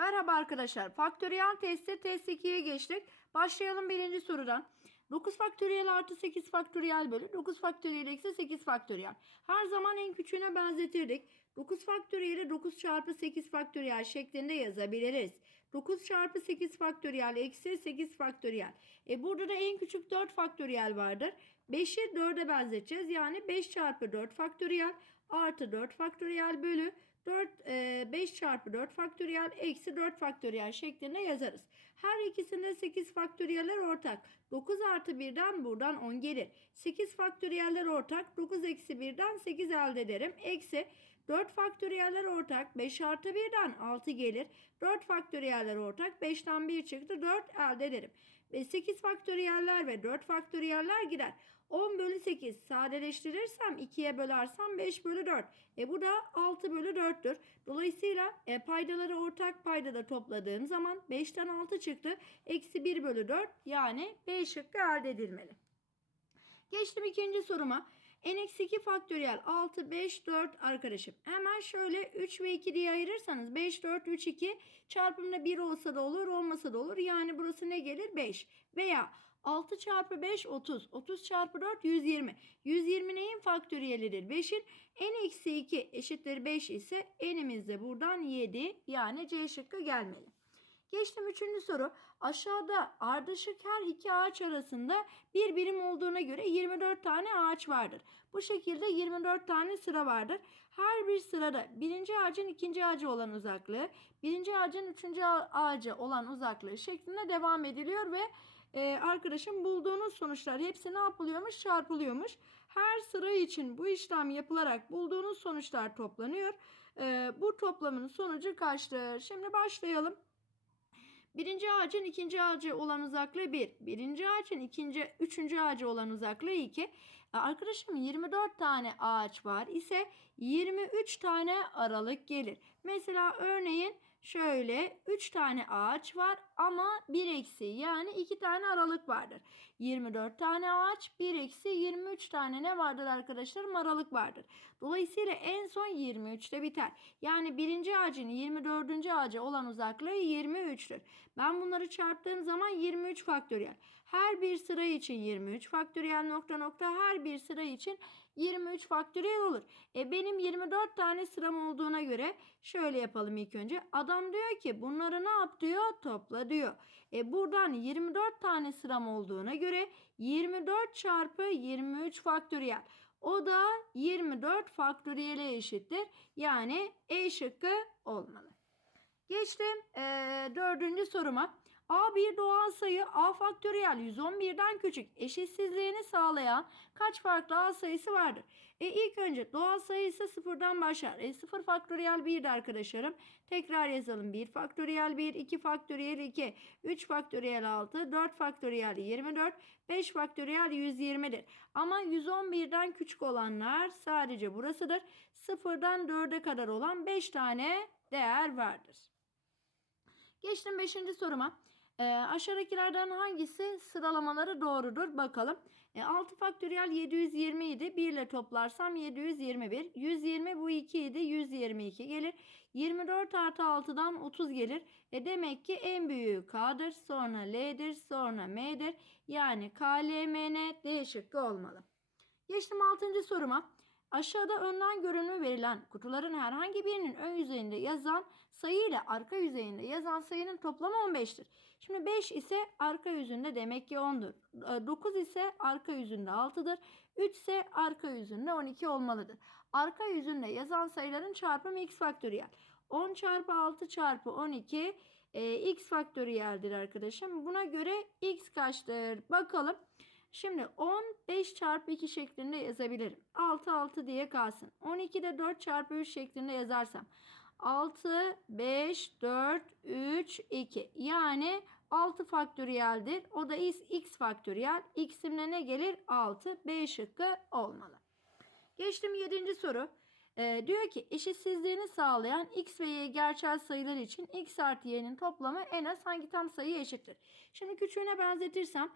Merhaba arkadaşlar. Faktöriyel testi test 2'ye geçtik. Başlayalım birinci sorudan. 9 faktöriyel artı 8 faktöriyel bölü 9 faktöriyel eksi 8 faktöriyel. Her zaman en küçüğüne benzetirdik. 9 faktöriyeli 9 çarpı 8 faktöriyel şeklinde yazabiliriz. 9 çarpı 8 faktöriyel eksi 8 faktöriyel. E burada da en küçük 4 faktöriyel vardır. 5'i 4'e benzeteceğiz. Yani 5 çarpı 4 faktöriyel artı 4 faktöriyel bölü 4, e, 5 çarpı 4 faktöriyel eksi 4 faktöriyel şeklinde yazarız. Her ikisinde 8 faktöriyeller ortak. 9 artı 1'den buradan 10 gelir. 8 faktöriyeller ortak. 9 eksi 1'den 8 elde ederim. Eksi 4 faktöriyeller ortak. 5 artı 1'den 6 gelir. 4 faktöriyeller ortak. 5'ten 1 çıktı. 4 elde ederim. Ve 8 faktöriyeller ve 4 faktöriyeller gider. 10 bölü 8 sadeleştirirsem 2'ye bölersem 5 bölü 4. E bu da 6 bölü 4'tür. Dolayısıyla e, paydaları ortak paydada topladığım zaman 5'ten 6 çıktı. Eksi 1 bölü 4 yani B şıkkı elde edilmeli. Geçtim ikinci soruma. n-2 faktöriyel 6, 5, 4 arkadaşım. Hemen şöyle 3 ve 2 diye ayırırsanız 5, 4, 3, 2 çarpımda 1 olsa da olur olmasa da olur. Yani burası ne gelir? 5. Veya 6 çarpı 5 30. 30 çarpı 4 120. 120 neyin faktöriyelidir? 5'in n-2 eşittir 5 ise n'imiz de buradan 7. Yani C şıkkı gelmeli. Geçtim üçüncü soru. Aşağıda ardışık her iki ağaç arasında bir birim olduğuna göre 24 tane ağaç vardır. Bu şekilde 24 tane sıra vardır. Her bir sırada birinci ağacın ikinci ağacı olan uzaklığı, birinci ağacın üçüncü ağacı olan uzaklığı şeklinde devam ediliyor ve e, arkadaşım bulduğunuz sonuçlar hepsi ne yapılıyormuş? Çarpılıyormuş. Her sıra için bu işlem yapılarak bulduğunuz sonuçlar toplanıyor. E, bu toplamın sonucu kaçtır? Şimdi başlayalım. Birinci ağacın ikinci ağacı olan uzaklığı 1. Birinci ağacın ikinci, üçüncü ağacı olan uzaklığı 2. E, Arkadaşım 24 tane ağaç var ise 23 tane aralık gelir. Mesela örneğin şöyle 3 tane ağaç var ama 1 eksi yani 2 tane aralık vardır. 24 tane ağaç 1 eksi 23 tane ne vardır arkadaşlarım aralık vardır. Dolayısıyla en son 23'te biter. Yani birinci ağacın 24. ağacı olan uzaklığı 23'tür. Ben bunları çarptığım zaman 23 faktöriyel. Her bir sıra için 23 faktöriyel nokta nokta her bir sıra için 23 faktöriyel olur. E benim 24 tane sıram olduğuna göre şöyle yapalım ilk önce. Adam diyor ki bunları ne yap diyor? Topla diyor. E buradan 24 tane sıram olduğuna göre 24 çarpı 23 faktöriyel. O da 24 faktöriyele eşittir. Yani E şıkkı olmalı. Geçtim e, dördüncü soruma. A bir doğal sayı A faktöriyel 111'den küçük eşitsizliğini sağlayan kaç farklı A sayısı vardır? E ilk önce doğal sayısı sıfırdan başlar. E 0 faktöriyel 1'di arkadaşlarım. Tekrar yazalım. 1 faktöriyel 1, 2 faktöriyel 2, 3 faktöriyel 6, 4 faktöriyel 24, 5 faktöriyel 120'dir. Ama 111'den küçük olanlar sadece burasıdır. Sıfırdan 4'e kadar olan 5 tane değer vardır. Geçtim 5. soruma. E, aşağıdakilerden hangisi sıralamaları doğrudur? Bakalım. E, 6 faktöriyel 720 idi. 1 ile toplarsam 721. 120 bu 2 idi. 122 gelir. 24 artı 6'dan 30 gelir. E, demek ki en büyüğü K'dır. Sonra L'dir. Sonra M'dir. Yani K, L, M, N, D şıkkı olmalı. Geçtim 6. soruma. Aşağıda önden görünümü verilen kutuların herhangi birinin ön yüzeyinde yazan sayı ile arka yüzeyinde yazan sayının toplamı 15'tir. Şimdi 5 ise arka yüzünde demek ki 10'dur. 9 ise arka yüzünde 6'dır. 3 ise arka yüzünde 12 olmalıdır. Arka yüzünde yazan sayıların çarpımı x faktöriyel. 10 çarpı 6 çarpı 12 e, x faktöriyeldir arkadaşım. Buna göre x kaçtır? Bakalım. Şimdi 10 5 çarpı 2 şeklinde yazabilirim. 6 6 diye kalsın. 12 de 4 çarpı 3 şeklinde yazarsam. 6 5 4 3 2 yani 6 faktöriyeldir. O da x faktöriyel. X'imle ne gelir? 6. B şıkkı olmalı. Geçtim 7. soru. Ee, diyor ki eşitsizliğini sağlayan x ve y gerçel sayılar için x artı y'nin toplamı en az hangi tam sayıya eşittir? Şimdi küçüğüne benzetirsem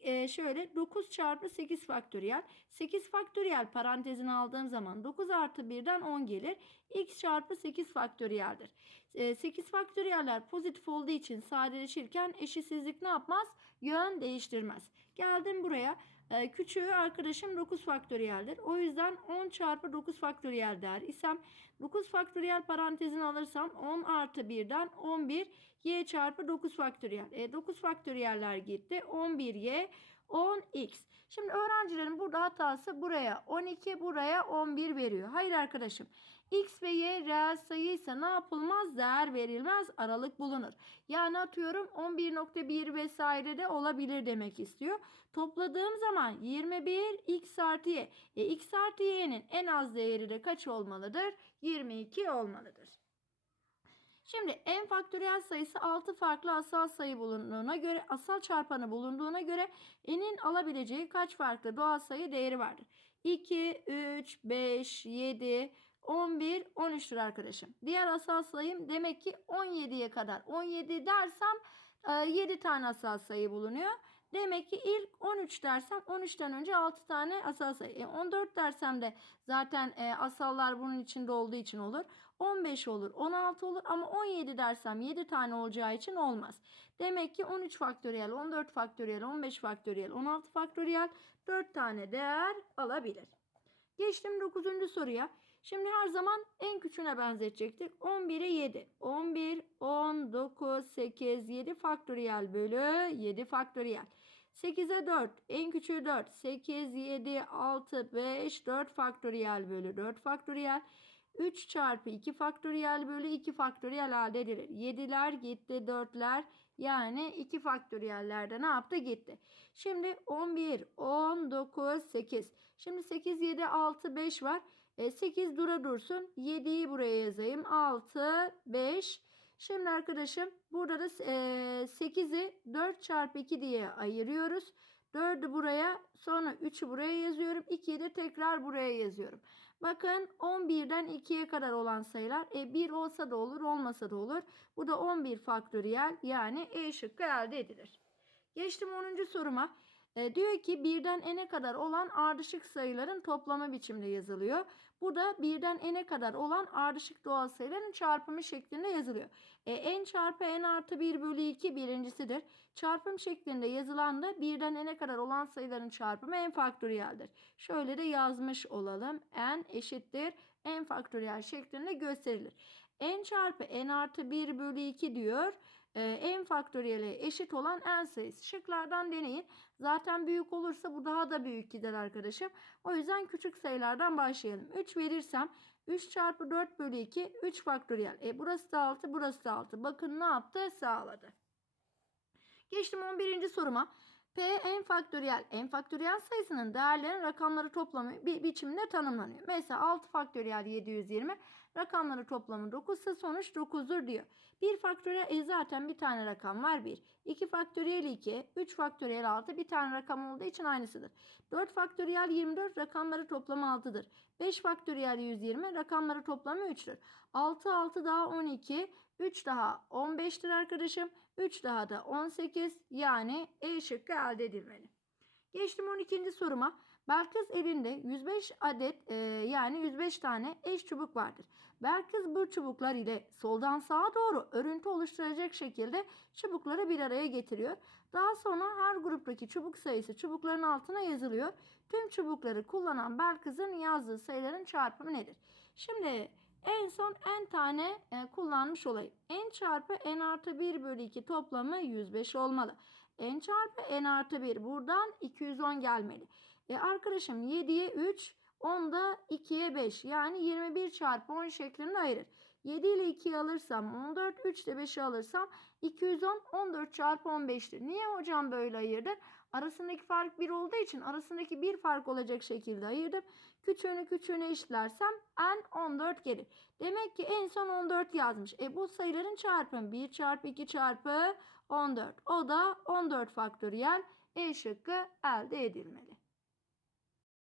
e, şöyle 9 çarpı 8 faktöriyel. 8 faktöriyel parantezine aldığım zaman 9 artı 1'den 10 gelir. x çarpı 8 faktöriyeldir. E, 8 faktöriyeller pozitif olduğu için sadeleşirken eşitsizlik ne yapmaz? Yön değiştirmez. Geldim buraya. E, küçüğü arkadaşım 9 faktöriyeldir. O yüzden 10 çarpı 9 faktöriyel der isem 9 faktöriyel parantezini alırsam 10 artı 1'den 11 y çarpı 9 faktöriyel. E, 9 faktöriyeller gitti. 11y 10x. Şimdi öğrencilerin burada hatası buraya 12 buraya 11 veriyor. Hayır arkadaşım. X ve Y reel sayıysa ne yapılmaz? Değer verilmez. Aralık bulunur. Yani atıyorum 11.1 vesaire de olabilir demek istiyor. Topladığım zaman 21 x artı y. E, x artı y'nin en az değeri de kaç olmalıdır? 22 olmalıdır. Şimdi n faktöriyel sayısı 6 farklı asal sayı bulunduğuna göre asal çarpanı bulunduğuna göre n'in alabileceği kaç farklı doğal sayı değeri vardır? 2, 3, 5, 7, 11, 13'tür arkadaşım. Diğer asal sayım demek ki 17'ye kadar. 17 dersem 7 tane asal sayı bulunuyor. Demek ki ilk 13 dersem 13'ten önce 6 tane asal sayı. E 14 dersem de zaten e, asallar bunun içinde olduğu için olur. 15 olur, 16 olur ama 17 dersem 7 tane olacağı için olmaz. Demek ki 13 faktöriyel, 14 faktöriyel, 15 faktöriyel, 16 faktöriyel 4 tane değer alabilir. Geçtim 9. soruya. Şimdi her zaman en küçüğüne benzetecektik. 11'e 7. 11, 10, 9, 8, 7 faktöriyel bölü 7 faktöriyel. 8'e 4. En küçüğü 4. 8, 7, 6, 5, 4 faktöriyel bölü 4 faktöriyel. 3 çarpı 2 faktöriyel bölü 2 faktöriyel elde edilir. 7'ler gitti 4'ler yani 2 faktöriyellerde ne yaptı gitti. Şimdi 11, 10, 9, 8. Şimdi 8, 7, 6, 5 var. E, 8 dura dursun. 7'yi buraya yazayım. 6, 5. Şimdi arkadaşım burada da e, 8'i 4 çarpı 2 diye ayırıyoruz. 4'ü buraya sonra 3'ü buraya yazıyorum. 2'yi de tekrar buraya yazıyorum. Bakın 11'den 2'ye kadar olan sayılar e, 1 olsa da olur olmasa da olur. Bu da 11 faktöriyel yani E şıkkı elde edilir. Geçtim 10. soruma. E, diyor ki birden n'e kadar olan ardışık sayıların toplamı biçimde yazılıyor. Bu da birden n'e kadar olan ardışık doğal sayıların çarpımı şeklinde yazılıyor. E, n çarpı n artı 1 bölü 2 birincisidir. Çarpım şeklinde yazılan da birden n'e kadar olan sayıların çarpımı n faktöriyeldir. Şöyle de yazmış olalım. n eşittir n faktöriyel şeklinde gösterilir. n çarpı n artı 1 bölü 2 diyor n faktöriyele eşit olan n sayısı. Şıklardan deneyin. Zaten büyük olursa bu daha da büyük gider arkadaşım. O yüzden küçük sayılardan başlayalım. 3 verirsem 3 çarpı 4 bölü 2 3 faktöriyel. E burası da 6 burası da 6. Bakın ne yaptı? Sağladı. Geçtim 11. soruma. P n faktöriyel. n faktöriyel sayısının değerlerin rakamları toplamı bir biçimde tanımlanıyor. Mesela 6 faktöriyel 720 rakamları toplamı 9 ise sonuç 9'dur diyor. 1 faktöriyel e zaten bir tane rakam var 1. 2 faktöriyel 2, 3 faktöriyel 6 bir tane rakam olduğu için aynısıdır. 4 faktöriyel 24 rakamları toplamı 6'dır. 5 faktöriyel 120 rakamları toplamı 3'tür. 6 6 daha 12, 3 daha 15'tir arkadaşım. 3 daha da 18 yani E şıkkı elde edilmeli. Geçtim 12. soruma. Belkıs elinde 105 adet e, yani 105 tane eş çubuk vardır. Belkıs bu çubuklar ile soldan sağa doğru örüntü oluşturacak şekilde çubukları bir araya getiriyor. Daha sonra her gruptaki çubuk sayısı çubukların altına yazılıyor. Tüm çubukları kullanan Belkıs'ın yazdığı sayıların çarpımı nedir? Şimdi en son n tane e, kullanmış olayım. n çarpı n artı 1 bölü 2 toplamı 105 olmalı. n çarpı n artı 1 buradan 210 gelmeli. E arkadaşım 7'ye 3, 10 da 2'ye 5 yani 21 çarpı 10 şeklinde ayırır. 7 ile 2'yi alırsam 14, 3 ile 5'i alırsam 210, 14 çarpı 15'tir. Niye hocam böyle ayırdın? Arasındaki fark 1 olduğu için arasındaki bir fark olacak şekilde ayırdım. Küçüğünü küçüğüne eşitlersem n 14 gelir. Demek ki en son 14 yazmış. E bu sayıların çarpımı 1 çarpı 2 çarpı 14. O da 14 faktöriyel E şıkkı elde edilmeli.